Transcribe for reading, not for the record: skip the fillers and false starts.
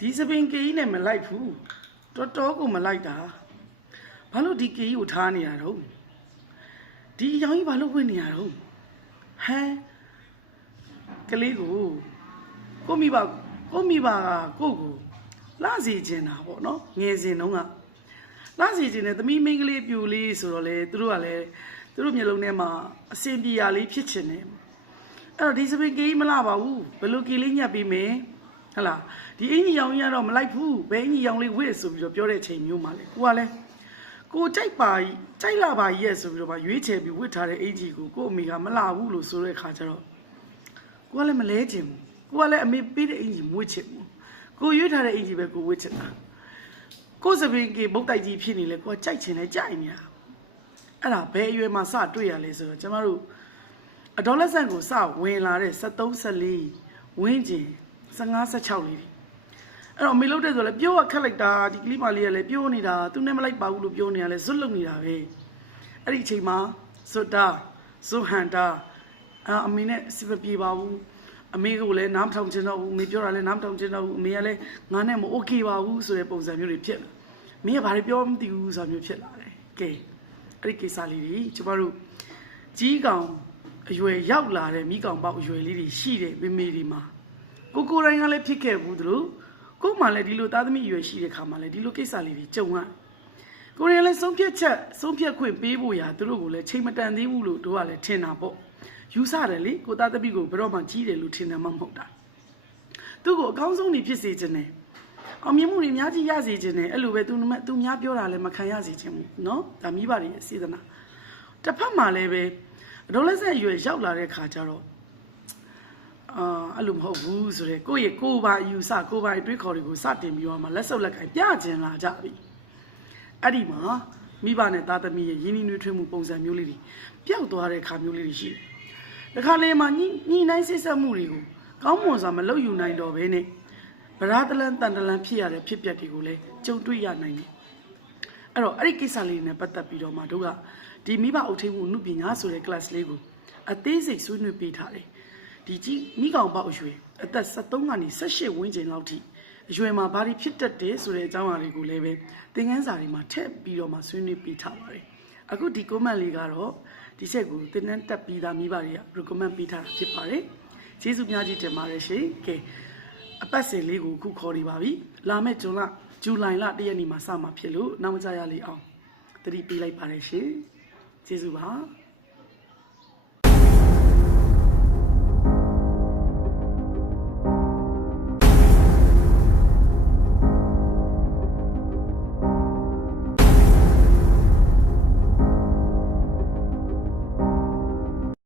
ဒီစပင်ကေကြီးနဲ့မလိုက်ဘူးတော်တော်ကိုမလိုက်တာဘာလို့ဒီကေကြီးကိုထားနေရတော့ဒီအကြောင်းကြီးဘာလို့ဝင်နေရတော့ဟမ်ကလေးကိုမိဘကိုလာစီခြင်းတာပေါ့နော်ငယ်စဉ်တုန်းကလာစီခြင်းနဲ့သမီးမင်းကလေးပြူလေးဆိုတော့လေသူတို့ကလည်းသူတို့မျိုးလုံးထဲမှာအစင်ပြေရလေးဖြစ်ချင်တယ်အဲ့တော့ဒီစပင်ကေကြီးမလာပါဘူးဘယ်လိုကေလေးညက်ပြီးမယ်ဟလာဒီအင်ကြီးရောင်ကြီးကတော့မလိုက်ဘူးဘယ်အင်ကြီးရောင်လေးဝစ်ဆိုပြီးတော့ပြောတဲ့ချိန်မျိုးမှာလေကိုကလည်းကိုကြိုက်လာပါရဲ့ဆိုပြီးတော့ရွေးချယ်ပြီးဝစ်ထားတဲ့အင်ကြီးကိုအမေကမလာဘူးလို့ဆိုတဲ့ခါကျတော့ကိုကလည်းမလဲချင်ဘူးကိုကလည်းအမေပေးတဲ့အင်ကြီးမဝစ်ချင်ဘူးကိုရွေးထားတဲ့အင်ကြီးပဲကိုဝစ်ချင်တာကိုစပင်ကေမုတ်တိုက်ကြီးဖြစ်နေလေကိုကကြိုက်ချင်လဲကြိုက်နေတာအဲ့ဒါဘယ်အရွယ်မှာစတွေ့ရလဲဆိုတော့ကျမတို့အဒေါ်လက်ဆန်ကိုစဝင်လာတဲ့73 14ဝင်းကျင်15 16လေးအဲ့တော့မေလို့တဲ့ဆိုလဲပြောရခက်လိုက်တာဒီကလေးမလေးကလည်းပြောနေတာသူနဲ့မလိုက်ပါဘူးလို့ပြောနေရလဲဇွတ်လုံနေတာပဲအဲ့ဒီအချိန်မှာဇွတ်တာဇွတ်ဟန်တာအမေနဲ့စပပြေပါဘူးအမေကလည်းနားမထောင်ချင်တော့ဘူးအမေပြောတာလည်းနားမထောင်ချင်တော့ဘူးအမေကလည်းငါနဲ့မโอเคပါဘူးဆိုတဲ့ပုံစံမျိုးတွေဖြစ်လာမင်းကဘာတွေပြောမသိဘူးဆိုတာမျိုးဖြစ်လာတယ်ကဲအဲ့ဒီကိစ္စလေးတွေကျမတို့ကြီးကောင်အရွယ်ရောက်လာတဲ့မိကောင်ပေါက်အရွယ်လေးတွေရှိတယ်မိမိတွေမှာကိုတိုင်းကလည်းဖြစ်ခဲ့ဘူးသူတို့ကိုမှလည်းဒီလိုသားသမီးအရွယ်ရှိတဲ့ခါမှလည်းဒီလိုကိစ္စလေးတွေကြုံရကိုရင်လည်းဆုံးဖြတ်ခွင့်ပေးဖို့ရာသူတို့ကိုလည်းချိန်မတန်သေးဘူးလို့တို့ကလည်းထင်တာပေါ့ယူဆတယ်လေကိုသားသမီးကိုဘယ်တော့မှကြီးတယ်လို့ထင်တယ်မှမဟုတ်တာသူ့ကိုအကောင်းဆုံးနေဖြစ်စေခြင်းနဲ့အောင်မြင်မှုတွေအများကြီးရစေခြင်းနဲ့အဲ့လိုပဲသူများပြောတာလည်းမခံရစေခြင်းဘူးเนาะဒါမိဘတွေရဲ့စေတနာတစ်ဖက်မှာလည်းပဲအဒေါ်လက်ဆက်ရွယ်ရောက်လာတဲ့ခါကျတော့အဲ့လိုမဟုတ်ဘူးဆိုတော့ကိုယ့်ရဲ့ကိုယ်ပါယူဆကိုယ်ပါတွေးခေါ်တွေကိုစတင်ပြီးတော့မှလက်စုပ်လက်ကင်ပြကျင်လာကြပြီအဲ့ဒီမှာမိဘနဲ့သားသမီးရဲ့ရင်းနှီးနှွေးထွေးမှုပုံစံမျိုးလေးတွေပျောက်သွားတဲ့ခါမျိုးလေးတွေရှိတယ်တခါလေမှာညှိနှိုင်းစစ်ဆက်မှုတွေကိုကောင်းမွန်စွာမလုပ်ယူနိုင်တော့ဘဲနဲ့ဗရာတလန်တန်တလန်ဖြစ်ရတဲ့ဖြစ်ပျက်တွေကိုလည်းကြုံတွေ့ရနိုင်တယ်အဲ့တော့အဲ့ဒီကိစ္စလေးနဲ့ပတ်သက်ပြီးတော့မှတို့ကဒီမိဘအုပ်ထိပ်မှုအမှုပညာဆိုတဲ့ class လေးကိုအသေးစိတ်ဆွေးနွေးပေးထားတယ်ဒီကြီးမိကောင်ပေါက်အရွယ်အသက်73ကနေ18ဝန်းကျင်လောက်ထိအရွယ်မှာဘာတွေဖြစ်တတ်တယ်ဆိုတဲ့အကြောင်းအရာတွေကိုလည်းပဲသင်ခန်းစာတွေမှာထည့်ပြီးတော့မှဆွေးနွေးပေးထားပါတယ်အခုဒီ comment လေးကတော့ဒီချက်ကိုသင်တန်းတက်ပြီးသားမိဘတွေက recommend ပေးထားတာဖြစ်ပါတယ်ကျေးဇူးများကြီးတင်ပါတယ်ရှင်ကဲအပတ်စဉ်လေးကိုအခုခေါ်နေပါပြီလာမယ့်ဇူလိုင်လ1ရက်နေ့မှာစမှာဖြစ်လို့နောက်မကြရလေအောင်သတိပေးလိုက်ပါတယ်ရှင်ကျေးဇူးပါ